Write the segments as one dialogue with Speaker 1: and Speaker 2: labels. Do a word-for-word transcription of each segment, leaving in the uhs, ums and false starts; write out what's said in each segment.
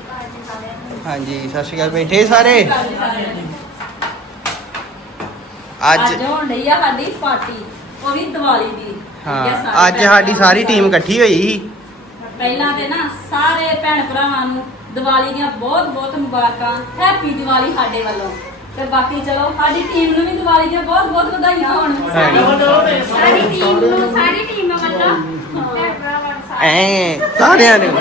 Speaker 1: हाँ जी सत श्री अकाल बैठे सारे अज
Speaker 2: होण डई आ साडी पार्टी ਉਹ ਵੀ ਦੀਵਾਲੀ ਦੀ
Speaker 1: हाँ अज साडी सारी टीम इकट्ठी हुई
Speaker 2: ਪਹਿਲਾਂ ਤੇ ਨਾ ਸਾਰੇ ਭੈਣ ਭਰਾਵਾਂ ਨੂੰ ਦੀਵਾਲੀ ਦੀਆਂ ਬਹੁਤ ਬਹੁਤ ਮੁਬਾਰਕਾਂ ਹੈਪੀ ਦੀਵਾਲੀ ਸਾਡੇ ਵੱਲੋਂ ਤੇ ਬਾਕੀ ਚਲੋ ਸਾਡੀ ਟੀਮ ਨੂੰ ਵੀ ਦੀਵਾਲੀ ਦੀਆਂ ਬਹੁਤ ਬਹੁਤ ਵਧਾਈਆਂ ਹੋਣ ਸਾਡੀ ਟੀਮ ਨੂੰ ਸਾਡੀ ਟੀਮ ਵੱਲੋਂ ਭੈਣ ਭਰਾਵਾਂ ਨੂੰ
Speaker 1: ਐ ਸਾਰਿਆਂ ਨੂੰ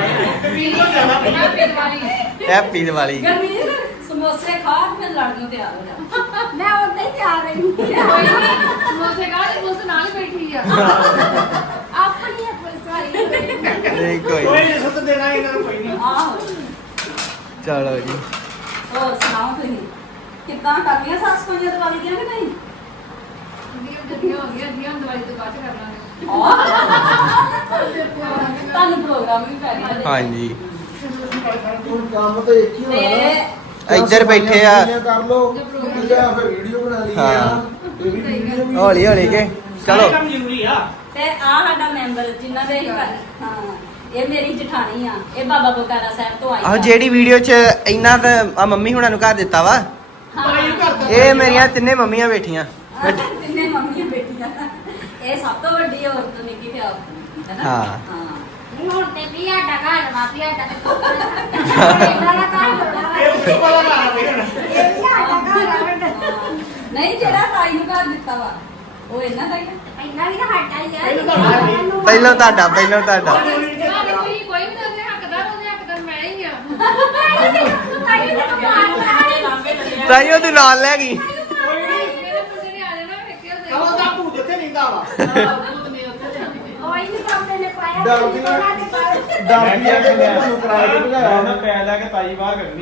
Speaker 2: ਹੈਪੀ ਦੀਵਾਲੀ
Speaker 1: हैप्पी दिवाली
Speaker 2: ਗਰਮੀਤ ਸਮੋਸੇ ਖਾ ਕੇ ਲੜਨ ਨੂੰ ਤਿਆਰ ਹੋ ਜਾ
Speaker 3: ਮੈਂ ਉਦਾਂ ਹੀ ਤਿਆਰ ਰਹੀ
Speaker 2: ਕੋਈ ਨਹੀਂ ਸਮੋਸੇ ਖਾ ਤੇ ਸਮੋਸੇ ਨਾਲ ਹੀ ਬੈਠੀ ਆ
Speaker 3: ਆਪਣੀ ਹੈ ਪੁਲਿਸ ਵਾਲੀ
Speaker 1: नहीं कोई
Speaker 4: ਕੋਈ ਨਹੀਂ ਸੁੱਤ ਦੇਣਾ ਇਹਨਾਂ ਨੂੰ ਕੋਈ ਨਹੀਂ
Speaker 2: ਆਹੋ
Speaker 1: चलो जी
Speaker 2: ਹੋਰ ਸੁਣਾਓ ਤੁਸੀਂ ਕਿੱਦਾਂ ਕਰਨੀਆਂ ਸਾਸ ਕੋਈਆਂ ਦੀਵਾਲੀ ਦੀਆਂ ਕਿ ਨਹੀਂ ਤੁਹਾਨੂੰ ਪ੍ਰੋਗਰਾਮ ਵੀ ਪੈ ਗਿਆ
Speaker 1: हाँ जी
Speaker 5: ਕੰਮ ਤਾਂ ਇੱਕ ਹੀ ਹੋਣਾ
Speaker 2: ਤੇ
Speaker 1: ਇੱਧਰ ਬੈਠੇ ਆ
Speaker 5: ਕਰ ਲੋ ਜਾਂ ਫਿਰ ਵੀਡੀਓ ਬਣਾ ਲਈ
Speaker 1: ਹਾਂ।
Speaker 5: ਆ ਇਹ ਵੀ ਵੀਡੀਓ ਵੀ
Speaker 1: हौली हौली के
Speaker 4: ਸਾਰੇ
Speaker 1: चलो
Speaker 4: ਕੰਮ ਜ਼ਰੂਰੀ ਆ
Speaker 2: ਤੇ ਆ ਸਾਡਾ ਮੈਂਬਰ ਜਿਨ੍ਹਾਂ ਦੇ ਹੀ ਘਰ ਹਾਂ ਇਹ ਮੇਰੀ ਜਠਾਣੀ ਆ ਇਹ ਬਾਬਾ ਬਕਾਰਾ ਸਾਹਿਬ ਤੋਂ ਆਈ
Speaker 1: ਆਹ ਜਿਹੜੀ ਵੀਡੀਓ ਚ ਇੰਨਾ ਤਾਂ ਆ ਮੰਮੀ ਹੁਣਾਂ ਨੂੰ ਘਰ ਦਿੱਤਾ ਵਾ
Speaker 4: ਭਾਈ ਘਰ ਦਾ
Speaker 1: ਇਹ ਮੇਰੀਆਂ ਤਿੰਨੇ ਮੰਮੀਆਂ ਬੈਠੀਆਂ
Speaker 2: ਤਿੰਨੇ ਮੰਮੀਆਂ ਬੇਟੀਆਂ ਇਹ ਸਭ ਤੋਂ ਵੱਡੀ ਔਰਤ ਨਿੱਕੀ ਤੇ ਆਪ ਹੈ ਨਾ
Speaker 1: ਹਾਂ।
Speaker 2: ਹਾਂ
Speaker 3: ਹੁਣ ਤੇ ਵੀ ਆਟਾ ਘਾਲ ਮਾਪੀ ਆਟਾ ਤੇ ਇਹਨਾਂ ਦਾ ਘਾਲ
Speaker 4: ਇਹ ਉੱਥੇ ਵਾਲਾ ਲਾ ਰਹੇ ਹਨ
Speaker 3: ਇਹ ਵੀ ਆਟਾ ਘਾਲ ਆਵਣ
Speaker 2: ਨਹੀਂ ਜਿਹੜਾ ਤਾਈ ਨੂੰ ਘਰ ਦਿੱਤਾ ਵਾ ਉਹ ਇਹਨਾਂ ਦਾ ਹੀ ਆ
Speaker 3: ਪਹਿਲਾਂ ਵੀ ਤਾਂ ਹਟਾ ਹੀ ਆ
Speaker 4: ਪਹਿਲਾਂ ਤਾਂ ਹੱਟ ਹੀ।
Speaker 1: ਪਹਿਲਾਂ ਤੁਹਾਡਾ ਪਹਿਲਾਂ ਤੁਹਾਡਾ
Speaker 6: ਕੋਈ ਵੀ ਨਹੀਂ ਉਹਦੇ ਹੱਕਦਾਰ ਉਹਦੇ ਹੱਕਦਾਰ ਮੈਂ ਹੀ ਆ
Speaker 1: ਤਾਈਓ ਤੂੰ ਨਾਲ ਲੈ ਗਈ
Speaker 4: ਕੋਈ ਨਹੀਂ
Speaker 6: ਮੇਰੇ ਮੁੰਡੇ ਨੇ ਆ ਜਾਣਾ ਵੇਖਿਓ ਤੇ
Speaker 4: ਕਹੋ ਤਾਂ ਭੂਤ ਜਿੱਥੇ ਨਿੰਦਾ ਵਾ
Speaker 3: ਕੋਈ ਨਹੀਂ ਕੰਮ ਨੇ ਪਾਇਆ
Speaker 5: ਡਰਦੀ ਨਾ ਡਰਦੀ ਆ ਕਿ ਤੁਹਾਨੂੰ ਕਿਰਾਏ ਤੇ ਭਜਾਇਆ
Speaker 7: ਮੈਂ ਪੈ ਲੈ ਕੇ ਤਾਈ ਬਾਹਰ ਕੱਢਣੀ ਆ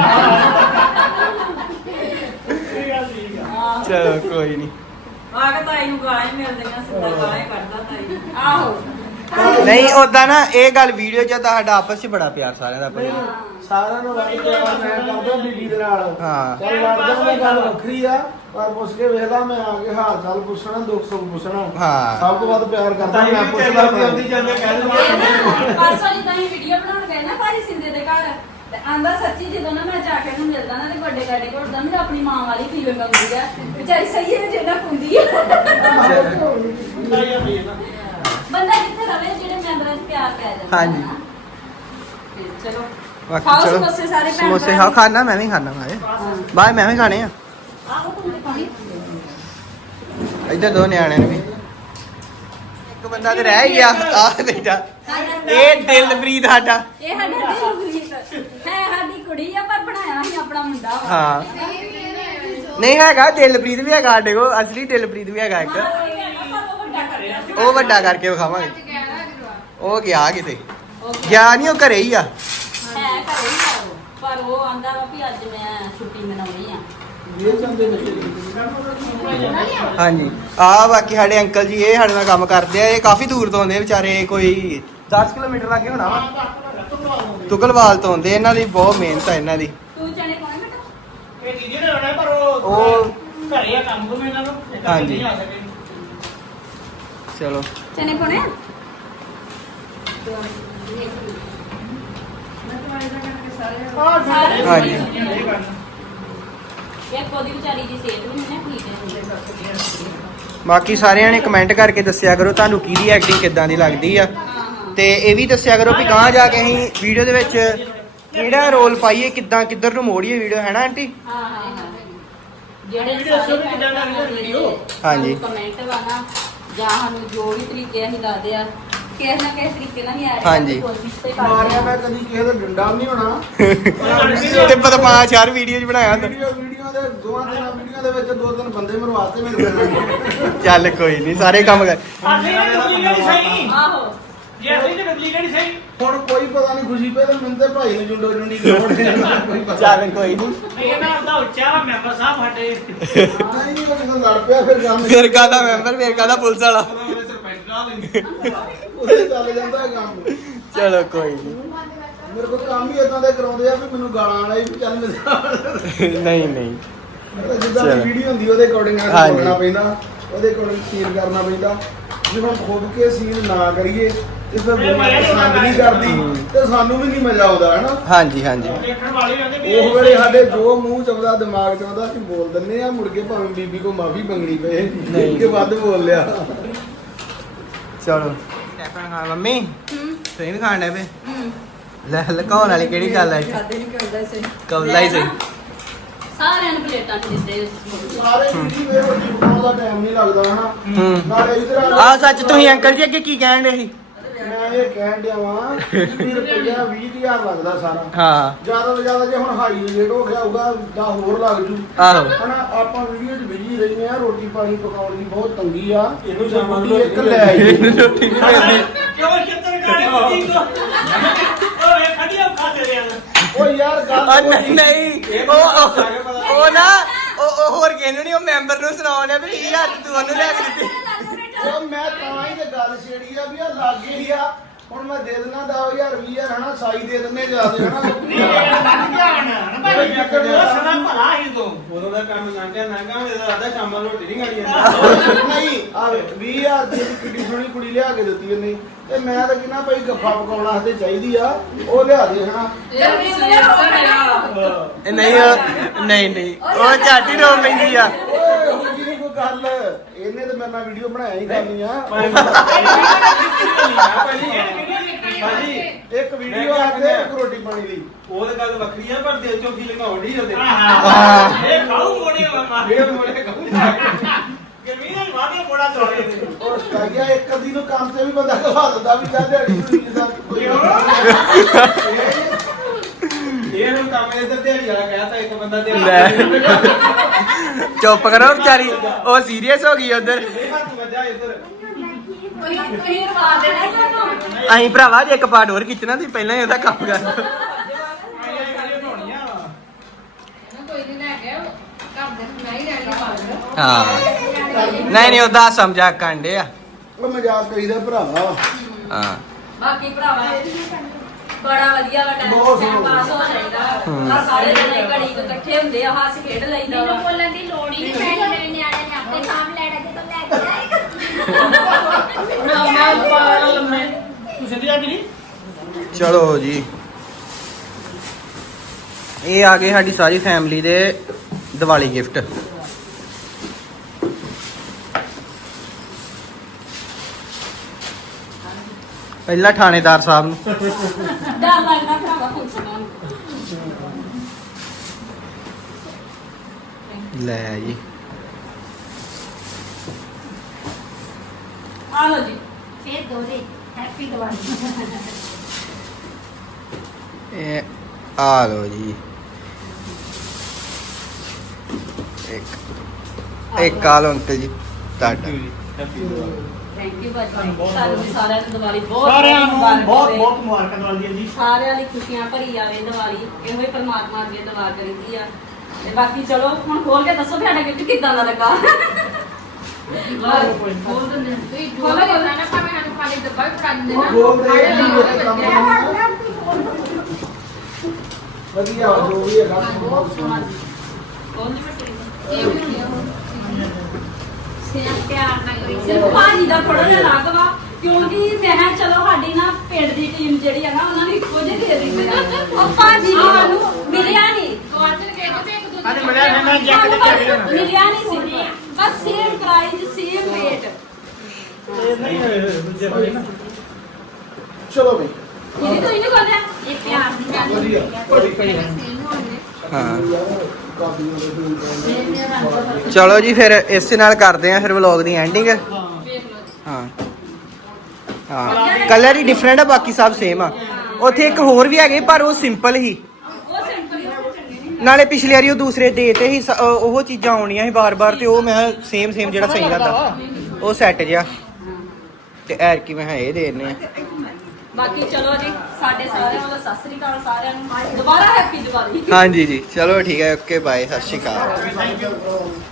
Speaker 4: ਇਹ ਗੱਲ ਠੀਕ ਆ
Speaker 1: ਚਲੋ ਕੋਈ ਨਹੀਂ
Speaker 2: ਆ ਕੇ ਤਾਈ ਨੂੰ ਗਾਲਾਂ ਹੀ ਮਿਲਦੀਆਂ ਸਿੱਧਾ ਗਾਲਾਂ ਹੀ ਕੱਢਦਾ ਤਾਈ ਆਹੋ
Speaker 1: ਨਹੀਂ ਉਦਾਂ ਨਾ ਇਹ ਗੱਲ ਵੀਡੀਓ ਚ ਤੁਹਾਡਾ ਆਪਸ ਚ ਬੜਾ ਪਿਆਰ ਸਾਰਿਆਂ ਦਾ ਭਾਈ
Speaker 5: ਸਾਰਿਆਂ ਨੂੰ ਵੱਧ ਪਿਆਰ ਮੈਂ ਕਰਦਾ ਬੀਬੀ ਦੇ ਨਾਲ
Speaker 1: ਹਾਂ।
Speaker 5: ਚੱਲ ਲੜਦਾ ਮੈਂ ਗੱਲ ਵੱਖਰੀ ਆ ਪਰ ਪੁੱਛ ਕੇ ਵੇਖਦਾ ਮੈਂ ਆ ਕੇ ਹਾਲ ਚਾਲ ਪੁੱਛਣਾ ਦੁੱਖ ਸੁੱਖ ਪੁੱਛਣਾ
Speaker 1: ਹਾਂ।
Speaker 5: ਸਭ ਤੋਂ ਵੱਧ ਪਿਆਰ ਕਰਦਾ
Speaker 7: ਤਾਈ
Speaker 5: ਮੈਂ
Speaker 7: ਵੀ
Speaker 5: ਪੁੱਛਦਾ
Speaker 7: ਚੱਲਦੀ ਆਉਂਦੀ ਜਾਂਦੇ ਕਹਿ ਦਿੰਦੀ
Speaker 2: ਪਰਸੋਂ ਜਦੋਂ ਅਸੀਂ ਵੀਡੀਓ ਬਣਾਉਣ ਗਏ ਨਾ ਭਾਈ ਸਿੰਦੇ ਦੇ ਘਰ ਤੇ ਆਂਦਾ ਸੱਚੀ ਜਦੋਂ ਨਾ ਮੈਂ ਜਾ ਕੇ ਉਹਨੂੰ ਮਿਲਦਾ ਨਾ ਤੇ ਵੱਡੇ ਗਾਡੇ ਘੁੱਟਦਾ ਮੈਨੂੰ ਆਪਣੀ ਮਾਂ ਵਾਲੀ ਫੀਲਿੰਗ ਆਉਂਦੀ ਆ ਵਿਚਾਰੀ ਸਹੀ ਹੈ ਜਿਹੜਾ ਕੁੰਦੀ ਆ
Speaker 4: ਤਾਈ ਆ ਵੀ ਨਾ
Speaker 2: ਬੰਦਾ ਕਿੱਥੇ ਰਵੇ ਜਿਹੜੇ ਮੈਂਬਰਾਂ 'ਚ ਪਿਆਰ ਪੈ ਜਾਂਦਾ
Speaker 1: ਹਾਂਜੀ।
Speaker 2: ਹਨਾ। ਤੇ ਚਲੋ
Speaker 1: ਬਾਕੀ
Speaker 2: ਖਾਓ
Speaker 1: ਚਲੋ
Speaker 2: ਸਮੋਸੇ ਸਾਰੇ ਭੈਣ
Speaker 1: ਸਮੋਸੇ
Speaker 2: ਭਰਾ।
Speaker 1: ਖਾਓ ਖਾਣਾ ਮੈਂ ਵੀ ਖਾਣਾ ਮਾਰੇ ਬਾਏ ਮੈਂ ਵੀ ਖਾਣੇ ਆ
Speaker 2: ਆਹੋ ਤੂੰ ਪਾਣੀ
Speaker 1: ਇੱਧਰ ਦੋ ਨਿਆਣਿਆਂ ਨੇ ਵੀ ਇੱਕ ਬੰਦਾ ਤੇ ਰਹਿ ਹੀ ਗਿਆ ਆਹ ਬੇਟਾ ਇਹ ਦਿਲਪ੍ਰੀਤ ਸਾਡਾ
Speaker 2: ਇਹ ਸਾਡਾ ਦਿਲਪ੍ਰੀਤ ਹੈ ਸਾਡੀ ਕੁੜੀ ਆ ਪਰ ਬਣਾਇਆ ਸੀ ਆਪਣਾ ਮੁੰਡਾ ਵਾ
Speaker 1: ਹਾਂ ਨਹੀਂ ਹੈਗਾ ਦਿਲਪ੍ਰੀਤ ਵੀ ਹੈਗਾ ਸਾਡੇ ਕੋਲ ਅਸਲੀ ਦਿਲਪ੍ਰੀਤ ਵੀ ਹੈਗਾ ਇੱਕ ਉਹ ਵੱਡਾ ਕਰਕੇ ਵਿਖਾਵਾਂਗੇ ਉਹ ਗਿਆ ਕਿਤੇ ਗਿਆ ਨਹੀਂ ਉਹ ਘਰੇ ਹੀ ਆ
Speaker 2: ਹੈ ਘਰੇ ਹੀ ਆ ਉਹ, ਪਰ ਉਹ ਆਂਦਾ ਵਾ ਵੀ ਅੱਜ ਮੈਂ ਛੁੱਟੀ ਮਨਾਉਣੀ ਆ
Speaker 5: ਇਹ ਚੰਦੇ ਬੱਚੇ
Speaker 1: ਹਾਂਜੀ ਆ ਬਾਕੀ ਸਾਡੇ ਅੰਕਲ ਜੀ ਇਹ ਸਾਡੇ ਨਾਲ ਕੰਮ ਕਰਦੇ ਆ ਇਹ ਕਾਫੀ ਦੂਰ ਤੋਂ ਆਉਂਦੇ ਆ ਵਿਚਾਰੇ ਕੋਈ ਦਸ ਕਿਲੋਮੀਟਰ ਲਾਗੇ ਹੋਣਾ ਵਾ ਤੁਗਲਵਾਲ ਤੋਂ ਆਉਂਦੇ ਇਹਨਾਂ ਦੀ ਬਹੁਤ ਮਿਹਨਤ ਆ ਇਹਨਾਂ ਦੀ
Speaker 2: ਤੂੰ ਚਣੇ ਪਾਉਣੇ ਬੇਟਾ
Speaker 4: ਇਹ ਦੀਦੀ ਨੇ ਆਉਣਾ ਪਰ ਉਹ
Speaker 1: ਉਹ
Speaker 4: ਘਰੇ ਆ ਕੰਮ ਤੋਂ ਇਹਨਾਂ ਨੂੰ ਏਦਾਂ
Speaker 1: ਹਾਂਜੀ।
Speaker 4: ਨਹੀਂ ਆ ਸਕੇ
Speaker 1: ਚਲੋ
Speaker 2: ਚਣੇ ਪਾਉਣੇ ਆ?
Speaker 1: ਹਾਂਜੀ
Speaker 4: ਇਹ ਕਰਨਾ
Speaker 2: ਇੱਕ ਉਹਦੀ ਵਿਚਾਰੀ ਦੀ ਸਿਹਤ ਵੀ ਨਹੀਂ ਨਾ ਠੀਕ ਹੈ
Speaker 1: ਬਾਕੀ ਸਾਰਿਆਂ ਨੇ ਕਮੈਂਟ ਕਰਕੇ ਦੱਸਿਆ ਕਰੋ ਤੁਹਾਨੂੰ ਕਿਹਦੀ ਐਕਟਿੰਗ ਕਿੱਦਾਂ ਦੀ ਲੱਗਦੀ ਆ ਤੇ ਇਹ ਵੀ ਦੱਸਿਆ ਕਰੋ ਵੀ ਗਾਂ ਜਾ ਕੇ ਅਸੀਂ ਵੀਡੀਓ ਦੇ ਵਿੱਚ ਕਿਹੜਾ ਰੋਲ ਪਾਈਏ ਕਿੱਦਾਂ ਕਿੱਧਰ ਨੂੰ ਮੋੜੀਏ ਵੀਡੀਓ ਹੈ ਨਾ ਆਂਟੀ
Speaker 2: ਹਾਂ ਹਾਂ ਹਾਂ ਜਿਹੜੇ
Speaker 4: ਵੀਡੀਓ
Speaker 2: ਸਾਰੇ
Speaker 4: ਸ਼ੁਰੂ ਕਿੱਦਾਂ ਕਰਨੀ ਹੈ ਵੀਡੀਓ?
Speaker 1: ਹਾਂਜੀ।
Speaker 2: ਕਮੈਂਟ ਵਾ ਨਾ ਜਾਂ ਸਾਨੂੰ ਜੋ ਵੀ ਤਰੀਕੇ ਅਸੀਂ ਦੱਸਦੇ ਆ ਕਿਸੇ ਨਾ ਕਿਸੇ ਤਰੀਕੇ ਨਾਲ ਹੀ ਐਡ
Speaker 1: ਹਾਂਜੀ।
Speaker 2: ਕੋਸ਼ਿਸ਼ ਤੇ
Speaker 5: ਮਾਰਿਆ
Speaker 2: ਕਰਦੇ
Speaker 5: ਮੈਂ
Speaker 2: ਆ
Speaker 5: ਕਦੀ ਕਿਸੇ ਦਾ ਡੰਡਾ ਵੀ ਨਹੀਂ ਹੋਣਾ
Speaker 1: ਤੇ ਬਦਮਾਸ਼ ਯਾਰ ਵੀਡੀਓ ਚ ਬਣਾਇਆ ਹੁੰਦਾ
Speaker 5: ਵੀਡੀਓ ਵੀਡੀਓ ਦੇ ਦੋਵਾਂ ਤਿੰਨਾਂ ਵੀਡੀਓ ਦੇ ਵਿੱਚ ਦੋ ਤਿੰਨ ਬੰਦੇ ਮਰਵਾਤੇ ਮੈਨੂੰ
Speaker 1: ਚੱਲ ਕੋਈ ਨਹੀਂ ਸਾਰੇ ਕੰਮ ਕਰ
Speaker 4: ਅਸੀਂ ਨੇ ਡੁਪਲੀਕੇਟ ਹੀ ਸਹੀ
Speaker 2: ਆਹੋ
Speaker 4: ਜੇ ਅਸੀਂ ਤੇ ਡੁਪਲੀਕੇਟ ਹੀ ਸਹੀ
Speaker 5: ਹੁਣ ਕੋਈ ਪਤਾ ਨਹੀਂ ਖੁਸ਼ੀ ਪਏ ਤੇ ਮੈਨੂੰ ਤੇ ਭਾਈ ਨੂੰ ਜੁੰਡੋ ਜੁੰਡੀ ਕਰਾਉਣੇ ਕੋਈ ਪਤਾ
Speaker 1: ਚੱਲ ਕੋਈ ਨਹੀਂ
Speaker 4: ਨਹੀਂ ਇਹਨਾਂ ਦਾ ਉੱਚਾ ਵਾ ਮੈਂਬਰ ਸਾਹਿਬ ਸਾਡੇ
Speaker 5: ਨਹੀਂ ਨਹੀਂ ਉਹ ਕਿਸੇ ਨਾਲ ਲੜ ਪਿਆ ਫਿਰ ਕੰਮ
Speaker 1: ਫਿਰ ਕਾਹਦਾ ਮੈਂਬਰ ਫਿਰ ਕਾਹਦਾ ਪੁਲਿਸ ਵਾਲਾ
Speaker 5: ਉਹਦੇ ਚੱਲ ਜਾਂਦਾ ਕੰਮ
Speaker 1: ਚਲੋ ਕੋਈ ਨਹੀਂ
Speaker 5: ਮੇਰੇ ਕੋਲ ਕੰਮ ਹੀ ਇਦਾਂ ਦੇ ਕਰਾਉਂਦੇ ਆ ਵੀ ਮੈਨੂੰ ਗਾਲਾਂ ਵਾਲਾ ਹੀ ਵੀ ਚੱਲ ਮੇਰੇ
Speaker 1: ਨਹੀਂ ਨਹੀਂ
Speaker 5: ਜਿੱਦਾਂ
Speaker 1: ਚਲੋ।
Speaker 5: ਵੀਡੀਓ ਹੁੰਦੀ ਉਹਦੇ ਅਕੋਰਡਿੰਗ ਆ
Speaker 1: ਹਾਂਜੀ।
Speaker 5: ਬੋਲਣਾ ਪੈਂਦਾ ਉਹਦੇ ਅਕੋਰਡਿੰਗ ਸੀਨ ਕਰਨਾ ਪੈਂਦਾ ਜੇ ਹੁਣ ਖੁਦ ਕੇ ਸੀਨ ਨਾ ਕਰੀਏ ਤੇ ਫਿਰ ਦੁਨੀਆ ਪਸੰਦ ਨਹੀਂ ਕਰਦੀ ਤੇ ਸਾਨੂੰ ਵੀ ਨਹੀਂ ਮਜ਼ਾ ਆਉਂਦਾ ਹਨਾ।
Speaker 1: ਹਾਂਜੀ ਹਾਂਜੀ
Speaker 4: ਦੇਖਣ ਵਾਲੇ ਕਹਿੰਦੇ ਵੀ
Speaker 5: ਉਹ ਵੇਲੇ ਸਾਡੇ ਜੋ ਮੂੰਹ ਚਾਹੁੰਦਾ ਦਿਮਾਗ ਚਾਹੁੰਦਾ ਅਸੀਂ ਬੋਲ ਦਿੰਨੇ ਆ, ਮੁੜ ਕੇ ਭਾਵੇਂ ਬੀਬੀ ਕੋ ਮਾਫੀ ਮੰਗਣੀ ਪਏ
Speaker 1: ਨਹੀਂ।
Speaker 5: ਕਿ ਵੱਧ ਬੋਲ ਲਿਆ।
Speaker 1: ਚਲੋ ਟੈਪਨ ਖਾ ਮੰਮੀ ਤੁਸੀਂ ਵੀ ਖਾਣ ਡੇ ਪਏ ਲੈ ਲਕਾਉਣ ਵਾਲੀ ਕਿਹੜੀ ਗੱਲ ਹੈ ਕਬਲਾ ਹੀ ਸਹੀ
Speaker 2: ਸਾਰਿਆਂ ਨੂੰ ਪਲੇਟਾਂ 'ਚ ਦਿੱਤੇ
Speaker 5: ਸਾਰੇ ਵੀਡੀਓ ਵੇ ਰੋਟੀ ਬਣਾਉਣ ਦਾ ਟਾਈਮ ਨਹੀਂ ਲੱਗਦਾ ਹਨਾ।
Speaker 1: ਹੂੰ
Speaker 5: ਨਾਲੇ ਇਧਰ
Speaker 1: ਆ ਸੱਚ ਤੁਸੀਂ ਅੰਕਲ ਜੀ ਅੱਗੇ ਕੀ ਕਹਿਣ ਡੇ ਸੀ
Speaker 5: ਮੈਂ ਇਹ ਕਹਿਣ ਡਿਆ ਵਾਂ ਵੀ ਰੁਪਈਆ ਵੀਹ ਹਜ਼ਾਰ ਲੱਗਦਾ ਸਾਰਾ।
Speaker 1: ਹਾਂ
Speaker 5: ਜਿਆਦਾ ਤੋਂ ਜਿਆਦਾ ਜੇ ਹੁਣ ਹਾਈ ਰੇਟ ਹੋ ਗਿਆ ਹੋਊਗਾ ਤਾਂ ਹੋਰ ਲੱਗ ਜੂ।
Speaker 1: ਆਹੋ
Speaker 5: ਹਨਾ ਆਪਾਂ ਵੀਡੀਓ 'ਚ ਬਿਜੀ ਰਹਿੰਦੇ ਆ, ਰੋਟੀ ਪਾਣੀ ਪਕਾਉਣ ਦੀ ਬਹੁਤ ਤੰਗੀ ਆ।
Speaker 7: ਇਹਨੂੰ ਸ਼ਾਮਾਂ ਨੂੰ
Speaker 5: ਰੋਟੀ ਇੱਕ ਲੈ ਆਈਏ।
Speaker 1: ਰੋਟੀ ਨਹੀਂ ਮਿਲਦੀ
Speaker 4: ਕਿਉਂ ਚਿੱਤਰਕਾਰੀ ਕੀਤੀ ਤੋ ਉਹ ਇਹ ਖੜੀਆਂ ਖਾ ਦੇ ਰਿਆ
Speaker 5: ਉਹ ਯਾਰ ਗੱਲ
Speaker 1: ਆ ਨਹੀਂ ਨਹੀਂ ਉਹ ਉਹ- ਉਹ ਨਾ ਉਹ ਉਹ ਹੋਰ ਕਿਹਨੂੰ ਨਹੀਂ ਉਹ ਮੈਂਬਰ ਨੂੰ ਸੁਣਾਉਣੇ ਵੀ ਇਹ ਹੱਥ ਤੂੰ ਉਹਨੂੰ ਲੈ ਕੇ ਦਿੱਤੀ
Speaker 5: ਉਹ ਮੈਂ ਤਾਂ ਹੀ ਤੇ ਗੱਲ ਛੇੜੀ ਆ ਵੀ ਆ ਲਾਗੇ ਹੀ ਆ। ਹੁਣ ਮੈਂ ਦੇ ਦੇਣਾ ਦਸ ਹਜ਼ਾਰ ਵੀਹ ਹਜ਼ਾਰ ਹਨਾ, ਸਾਈ ਦੇ ਦਿੰਨੇ ਜਿਆਦੇ ਹਨਾ।
Speaker 4: ਸਦਾ ਭਲਾ ਹੀ ਤੋ
Speaker 7: ਉਦੋਂ ਦਾ ਕੰਮ ਲੰਘਿਆ ਲੰਘਾ ਹੁਣ ਇਹਦਾ ਆਦਾ ਸ਼ਾਮਾਂ ਨੂੰ ਰੋਟੀ ਨਹੀਂ ਖਾਣੀ ਜਾਂਦਾ।
Speaker 5: ਨਹੀਂ ਆ ਵੀਹ ਹਜ਼ਾਰ ਦੀ ਕਿੱਡੀ ਸੋਹਣੀ ਕੁੜੀ ਲਿਆ ਕੇ ਦਿੱਤੀ ਇਹਨੇ ਤੇ ਮੈਂ ਤਾਂ ਕਿਹਾ ਭਾਈ ਗੱਫਾ ਪਕਾਉਣ ਵਾਸਤੇ ਚਾਹੀਦੀ ਆ, ਉਹ ਲਿਆ ਦੇ ਹਨਾ।
Speaker 1: ਇਹ ਨਹੀਂ ਉਹ ਨਹੀਂ ਨਹੀਂ ਉਹ ਝਾਟੀ ਰੋ ਪੈਂਦੀ ਆ
Speaker 5: ਓਏ ਹੁਣ ਕੀ ਕੋਈ ਗੱਲ, ਇਹਨੇ ਤੇ ਮੇਰੇ ਨਾਲ ਵੀਡੀਓ ਬਣਾਇਆ ਹੀ ਕਰਨੀ ਆ।
Speaker 7: ਭਾਜੀ
Speaker 5: ਇੱਕ ਵੀਡੀਓ ਆ ਤੇ ਇੱਕ ਰੋਟੀ ਪਾਣੀ ਦੀ।
Speaker 7: ਉਹ ਤਾਂ ਗੱਲ ਵੱਖਰੀ ਆ ਪਰ ਦਿਲ ਚੋਂ ਫੀਲਿੰਗ ਆਉਂਦੀ ਉਹਦੇ
Speaker 4: ਇਹ ਖਾਉ ਮੋੜੇ ਮਾਮਾ
Speaker 7: ਫੇਰ ਮੋੜੇ ਕਹੂੰ ਜਾ ਕੇ
Speaker 4: ਗਰਮੀ ਨਾਲ ਵਾਦੇ ਮੋੜਾ ਚੋੜੇ
Speaker 5: ਉਹ ਸਕਾਈਆ ਇੱਕ ਅੱਧੀ ਨੂੰ ਕੰਮ ਤੇ ਵੀ ਬੰਦਾ ਘਵਾ ਦਿੰਦਾ ਵੀ ਜਾ ਦਿਹਾੜੀ ਨੂੰ ਜਿੱਦਾਂ ਕੋਈ
Speaker 7: ਇਹ ਨੂੰ ਕੰਮ ਇੱਧਰ ਦਿਹਾੜੀ ਵਾਲਾ ਕਹਿਤਾ ਇੱਕ ਬੰਦਾ
Speaker 1: ਲੈ।
Speaker 7: ਦਿਹਾੜੀ
Speaker 1: ਚੁੱਪ ਕਰੋ ਵਿਚਾਰੀ ਉਹ ਸੀਰੀਅਸ ਹੋ ਗਈ ਉਧਰ
Speaker 7: ਇਹ ਹੱਥ ਵੱਜਾ ਇੱਧਰ
Speaker 2: ਤੁਸੀਂ ਰਵਾ ਦੇਣਾ ਹੀ ਤੁਹਾਨੂੰ
Speaker 1: ਅਸੀਂ ਭਰਾਵਾ ਜੇ ਇੱਕ ਪਾਰਟ ਹੋਰ ਖਿੱਚਣਾ ਸੀ ਪਹਿਲਾਂ ਹੀ ਉਹਦਾ ਕੰਮ ਕਰ
Speaker 6: ਇਹਨੂੰ ਕੋਈ ਨਹੀਂ ਲੈ ਕੇ ਘਰ ਦੇ ਮੈਂ ਹੀ ਰਹਿਣ ਲਈ ਪਾਲ
Speaker 1: ਹਾਂ ਨਹੀਂ ਨਹੀਂ ਉਹਦਾ ਸਮਝਾ ਕਾਂਡੇ ਆ
Speaker 5: ਉਹ ਮਜ਼ਾਕ ਕਰੀਦਾ ਭਰਾਵਾ।
Speaker 1: ਹਾਂ
Speaker 2: ਬਾਕੀ ਭਰਾਵਾ ਬੜਾ ਵਧੀਆ ਵਾ
Speaker 5: ਬਹੁਤ
Speaker 2: ਟਾਈਮ
Speaker 5: ਸੋਹਣਾ।
Speaker 2: ਪਾਸ ਹੋ ਜਾਈਦਾ ਆ ਸਾਰੇ ਜਣੇ ਘੜੀ ਕੁ ਇਕੱਠੇ ਹੁੰਦੇ ਆ ਹੱਸ ਖੇਡ ਲਈਦਾ
Speaker 3: ਮੈਨੂੰ
Speaker 2: ਵਾ
Speaker 3: ਬੋਲਣ ਦੀ ਲੋੜ ਹੀ ਨਹੀਂ ਪੈਣੀ, ਮੇਰੇ ਨਿਆਣੇ ਨੇ ਆਪੇ ਸਾਂਭ ਲੈਣਾ ਜਦੋਂ ਲੈ ਕੇ ਜਾਏਗਾ।
Speaker 2: ਮੈਂ ਪਾਗਲ ਮੈਂ
Speaker 4: ਤੂੰ ਸਿੱਧੀ ਜਾਂਦੀ ਨਹੀਂ
Speaker 1: ਚਲੋ ਜੀ ਇਹ ਆ ਗਏ ਸਾਡੀ ਸਾਰੀ ਫੈਮਿਲੀ ਦੇ ਦੀਵਾਲੀ ਗਿਫਟ। ਪਹਿਲਾਂ ਥਾਣੇਦਾਰ ਸਾਹਿਬ ਨੂੰ
Speaker 2: ਡਰ ਲੱਗਦਾ ਭਰਾਵਾ ਪੁੱਛਣਾ
Speaker 1: ਲੈ ਜੀ
Speaker 2: ਆ ਲੋ ਜੀ
Speaker 3: ਫੇਰ ਦੋਰੇ ਹੈਪੀ ਦੀਵਾਲੀ।
Speaker 1: ਇਹ ਆ ਲੋ ਜੀ ਇੱਕ ਇੱਕ ਆ ਲੋ ਅੰਕਲ ਜੀ ਤੁਹਾਡਾ
Speaker 2: ਥੈਂਕ ਯੂ ਭਾਜੀ ਸਾਨੂੰ ਵੀ ਸਾਰਿਆਂ ਨੂੰ ਦੀਵਾਲੀ ਬਹੁਤ
Speaker 4: ਸਾਰਿਆਂ ਨੂੰ
Speaker 2: ਮੁਬਾਰਕ
Speaker 4: ਬਹੁਤ
Speaker 2: ਹੋਵੇ।
Speaker 4: ਬਹੁਤ ਮੁਬਾਰਕਾਂ ਦਿਵਾਲੀ ਜੀ
Speaker 2: ਸਾਰਿਆਂ ਲਈ ਖੁਸ਼ੀਆਂ ਭਰੀ ਆਵੇ ਦੀਵਾਲੀ ਇਹੋ ਹੀ ਪਰਮਾਤਮਾ ਅੱਗੇ ਦੁਆ ਕਰੀਦੀ ਆ ਤੇ ਬਾਕੀ ਚਲੋ ਹੁਣ ਖੋਲ ਕੇ ਦੱਸੋ ਤੁਹਾਡਾ ਗਿਫਟ ਕਿੱਦਾਂ ਦਾ ਲੱਗਾ
Speaker 6: ਬੋਲ ਦਿੰਦੇ ਤੁਸੀਂ ਜੋ ਬੋਲਣਾ ਨਾ ਭਾਵੇਂ ਸਾਨੂੰ ਖਾਲੀ ਡੱਬਾ ਵੀ ਫੜਾ ਦਿੰਦੇ ਨਾ
Speaker 5: ਬੋਲਦੇ ਆ
Speaker 6: ਸਾਡੇ
Speaker 5: ਜੀ,
Speaker 6: ਨਾਲ
Speaker 5: ਇਹ ਕੰਮ ਵਧੀਆ ਜੋ ਵੀ ਹੈਗਾ ਬਹੁਤ ਸੋਹਣਾ।
Speaker 2: ਕੌਣ ਜੀ ਬੱਚੇ
Speaker 6: ਇਹ ਵੀ ਹੁੰਦੀ ਆ ਉਹ।
Speaker 3: ਸਿਰਫ ਪਿਆਰ ਨਾਲ ਕਰੀ
Speaker 2: ਸਿਰਫ ਭਾਜੀ ਦਾ ਥੋੜਾ ਜਿਹਾ ਲੱਗ ਵਾ ਕਿਉਂਕਿ ਮੈਂ ਕਿਹਾ ਚਲੋ ਸਾਡੀ ਨਾ ਪਿੰਡ ਦੀ ਟੀਮ ਜਿਹੜੀ ਆ ਨਾ ਉਹਨਾਂ ਨੂੰ ਇੱਕੋ ਜਿਹੇ ਦੇ ਦਿੰਦੇ ਆ ਉਹ ਭਾਜੀ ਨੂੰ ਸਾਨੂੰ ਮਿਲਿਆ ਨਹੀਂ
Speaker 6: ਗਵਾਚਣ ਗਏ ਤੇ ਇੱਕ ਦੂਜੇ
Speaker 4: ਹਾਂਜੀ ਮਿਲਿਆ ਨਹੀਂ ਮੈਂ ਜੱਕ ਦੇ ਚੱਕ ਲੈਣਾ
Speaker 2: ਮਿਲਿਆ ਨਹੀਂ ਸੀ ਬਸ ਸੇਮ ਪ੍ਰਾਈਸ ਸੇਮ ਰੇਟ
Speaker 4: ਨਹੀਂ ਦੂਜੇ ਭਾਈ ਨਾ
Speaker 5: ਚਲੋ ਬਈ
Speaker 2: ਇਹ ਤਾਂ ਇਹਨੂੰ ਕਹਿੰਦੇ ਆ
Speaker 3: ਇਹ ਪਿਆਰ ਦੀ ਗੱਲ
Speaker 5: ਵਧੀਆ।
Speaker 6: ਸੇਮ ਹੋਣਗੇ
Speaker 1: ਹਾਂ
Speaker 5: ਕਾਫੀ ਵਧੀਆ।
Speaker 1: ਚਲੋ ਜੀ ਫਿਰ ਇਸੇ ਨਾਲ ਕਰਦੇ ਆ ਫਿਰ ਵਲੌਗ ਦੀ ਐਂਡਿੰਗ
Speaker 6: ਵੇਖ ਲਓ ਜੀ।
Speaker 1: ਹਾਂ ਹਾਂ ਕਲਰ ਹੀ ਡਿਫਰੈਂਟ ਆ ਬਾਕੀ ਸਭ ਸੇਮ ਆ ਉੱਥੇ ਇੱਕ ਹੋਰ ਵੀ ਹੈਗੇ ਪਰ ਉਹ ਸਿੰਪਲ ਹੀ
Speaker 2: ਉਹ ਸਿੰਪਲ ਹੀ ਚੰਗੀ ਨਹੀਂ
Speaker 1: ਨਾਲੇ ਪਿਛਲੀ ਵਾਰੀ ਉਹ ਦੂਸਰੇ ਦੇਤੇ ਸੀ ਸ- ਉਹ ਉਹ ਚੀਜ਼ਾਂ ਆਉਣੀਆਂ ਸੀ ਬਾਰ-ਬਾਰ ਤੇ ਉਹ ਮੈਂ ਸੇਮ ਸੇਮ ਜਿਹੜਾ ਸਹੀ ਲੱਗਦਾ ਉਹ ਸੈੱਟ ਜਿਹਾ ਤੇ ਐਰ ਕੀ ਮੈਂ ਕਿਹਾ ਇਹ ਦੇ ਦਿੰਨੇ ਆ
Speaker 2: ਬਾਕੀ ਚਲੋ ਜੀ ਸਾਡੇ ਸਾਰਿਆਂ ਵੱਲੋਂ ਸਤਿ ਸ੍ਰੀ ਅਕਾਲ ਸਾਰਿਆਂ ਨੂੰ ਦੁਬਾਰਾ ਹੈਪੀ ਦੀਵਾਲੀ
Speaker 1: ਹਾਂਜੀ ਜੀ ਚਲੋ ਠੀਕ ਹੈ ਓਕੇ ਬਾਏ ਸਤਿ ਸ਼੍ਰੀ ਅਕਾਲ
Speaker 4: ਥੈਂਕ ਯੂ